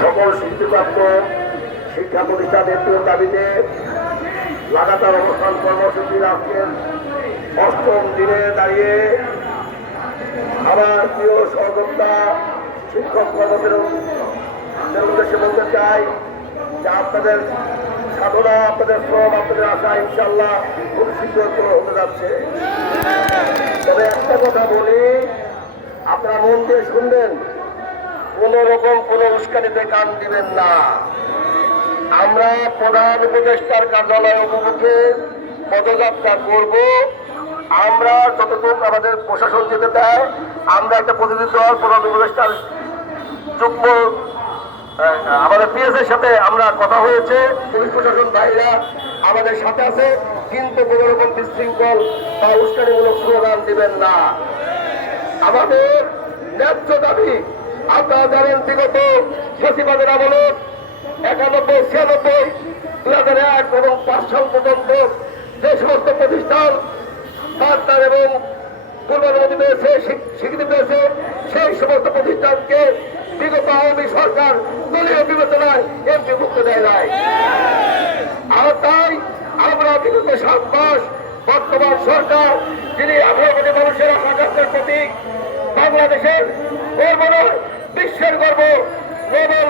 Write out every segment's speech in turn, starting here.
সকল শিক্ষাপ্রাপ্ত শিক্ষা প্রতিষ্ঠানের দাবিতে লাগাতার অবস্থান কর্মসূচির আজকের অষ্টম দিনে দাঁড়িয়ে আমার প্রিয় সহযোদ্ধা শিক্ষক কর্মচারীদের উদ্দেশ্যে বলতে চাই যে আপনাদের সাধনা, আপনাদের শ্রম, আপনাদের আশা ইনশাল্লাহ খুব শীঘ্র হতে যাচ্ছে। তবে একটা কথা বলি, আপনারা মন দিয়ে শুনবেন। কোন রকম কোন উস্কানিতে কান দিবেন না। আমরা প্রধান উপদেষ্টার কার্যালয় অভিমুখে পদযাত্রা করব। আমরা যতটুকু আমাদের প্রশাসন যেতে দেয়, আমরা একটা প্রতিনিধি দল, প্রধান উপদেষ্টার যুগ্ম আমাদের পিএসের সাথে আমরা কথা হয়েছে। পুলিশ প্রশাসন ভাইরা আমাদের সাথে আছে, কিন্তু কোনো রকম বিশৃঙ্খল বা উস্কানিমূলক স্লোগান দিবেন না। আমাদের ন্যায্য দাবি আপনারা জানেন বিগত ফেসিবাদের আমলে একানব্বই, ছিয়ানব্বই, দুই হাজার এক এবং পাঁচ সাল পর্যন্ত যে সমস্ত প্রতিষ্ঠান এবং পেয়েছে স্বীকৃতি পেয়েছে, সেই সমস্ত প্রতিষ্ঠানকে বিগত আওয়ামী সরকার দলীয় বিবেচনায় এমপি মুক্ত দেয় নাই। আর তাই আমরা বিগত সাত মাস বর্তমান সরকার, যিনি আঠারো কোটি মানুষের আকাশের প্রতীক, বাংলাদেশের গর্ব নয় বিশ্বের গর্ব আমরা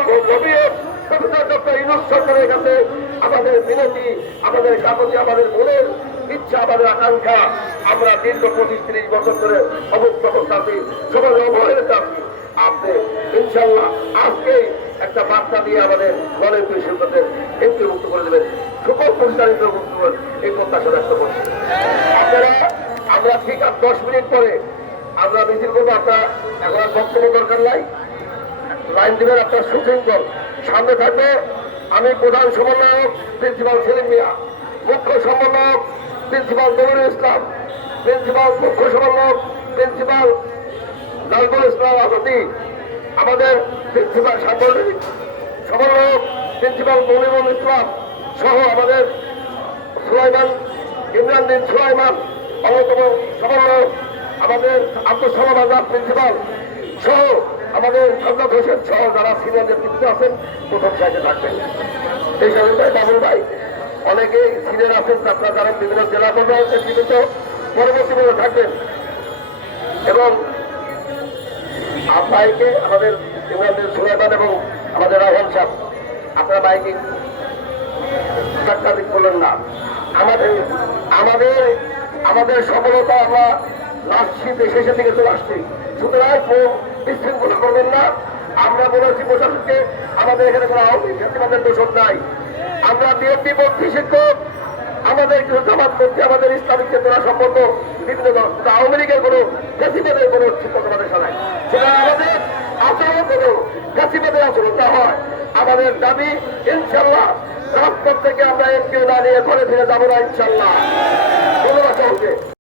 একটা দিয়ে আমাদের দেবেন। সকল পরিচালিত মুক্ত করে এই প্রত্যাশা ব্যক্ত করছি। আপনারা, আমরা ঠিক আর দশ মিনিট পরে আমরা মিছিল করব, আপনারা, এখন বক্তব্য দরকার নাই। লাইন দিবেন আপনার সুশৃঙ্খল সামনে থাকবে আমি প্রধান সমন্বয়ক, প্রিন্সিপাল সেলিম মিয়া। মুখ্য সমন্বয়ক, প্রিন্সিপাল নবরুল ইসলাম। প্রিন্সিপাল মুখ্য সমন্বয়ক, প্রিন্সিপাল নাজমুল ইসলাম আজাদি। আমাদের প্রিন্সিপাল সাংগঠনিক সমন্বয়ক, প্রিন্সিপাল মনিরুল ইসলাম সহ আমাদের সুলাইমান ইমরান দিন সুলাইমান, অন্যতম সমন্বয়ক আমাদের সালাম আজাদ, প্রিন্সিপাল। আমাদের সন্ন্যত হোসেন সহ যারা সিনিয়র নেতৃত্ব আছেন, প্রথম সাইডে থাকবেন। এই সাথে ভাই বাবুল ভাই অনেকে সিনিয়র আছেন আপনারা যারা বিভিন্ন জেলা পর্যায়ে নেতৃত্ব পরবর্তী পর্যায়ে থাকবেন। এবং ভাইকে আমাদের ইমরান সুলাইমান এবং আমাদের রাহুল সাহ, আপনারা বাইকে সাক্ষাৎ করলেন না আমাদের আমাদের আমাদের সফলতা আমরা লাস্ট শেষের দিকে চলে আসছি। সুতরাং বিশৃঙ্খলা করবেন না। আমরা বলেছি প্রশাসনকে, আমাদের এখানে কোনো জাতিবাদের দোষণ নাই। আমরা বিএনপি পন্থী শিক্ষক, আমাদের কিছু জামাত পন্থী আমাদের ইসলামিক চেতনা সম্পর্ক, বিভিন্ন দল, কিন্তু আওয়ামী লীগের কোনো জাতিবাদের কোনো শিক্ষক আমাদের সাথে সেটা আমাদের আচরণ কোনো জাতিবাদের আচরণ না হয়। আমাদের দাবি ইনশাল্লাহ রাজপথ থেকে আমরা এমপিও দাঁড়িয়ে ঘরে ফিরে যাব না ইনশাল্লাহ ধন্যবাদ